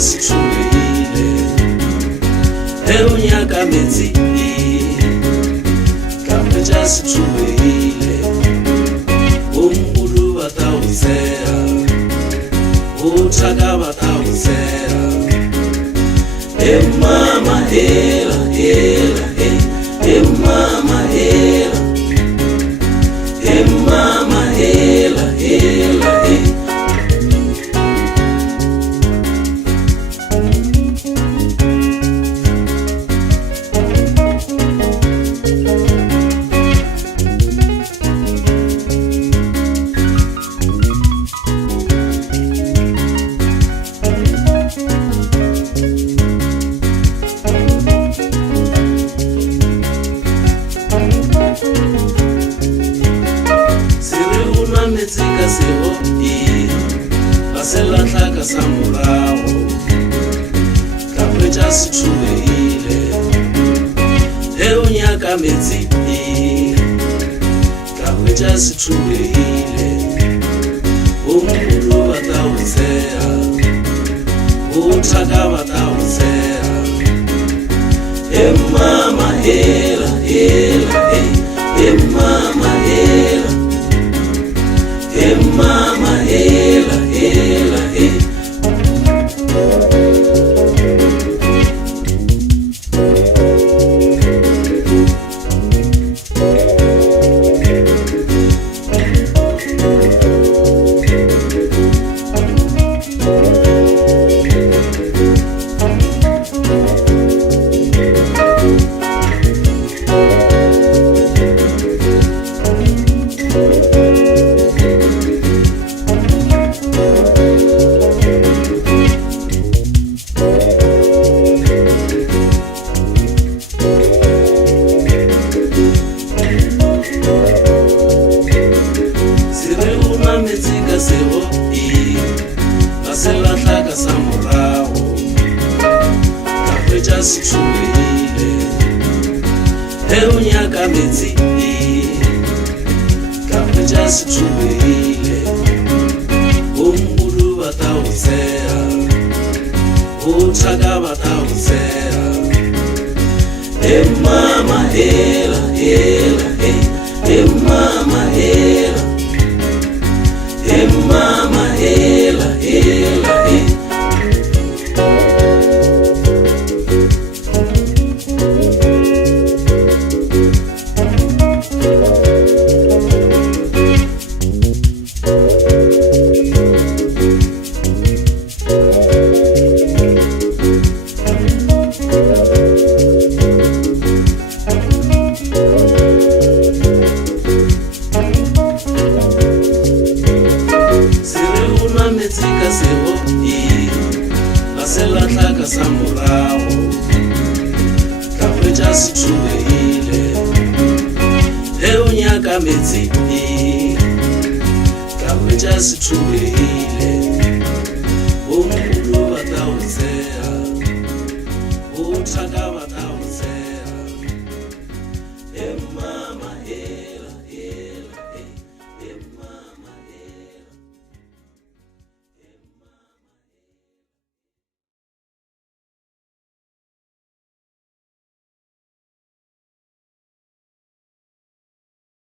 sithubile unyaka Meetsi kapheja sithubile umbulu batawusera uthaka batawusera mama hela mama hela mama hela Meetsi ka Sego ba se latlha sa morago ka hwetša sithubile unyaka Meetsi ka hwetša sithubile umbulu batawusera uthaka batawusera mama hela mama hela mama hela Meetsi ka Sego ba se latlha sa morago ka hwetša sithubile unyaka Meetsi ka hwetša sithubile umbulu batawusera uthaka batawusera mama hela mama hela mama hela Meetsi ka Sego ba se latlha sa morago ka hwetša sithubile unyaka Meetsi ka hwetša sithubile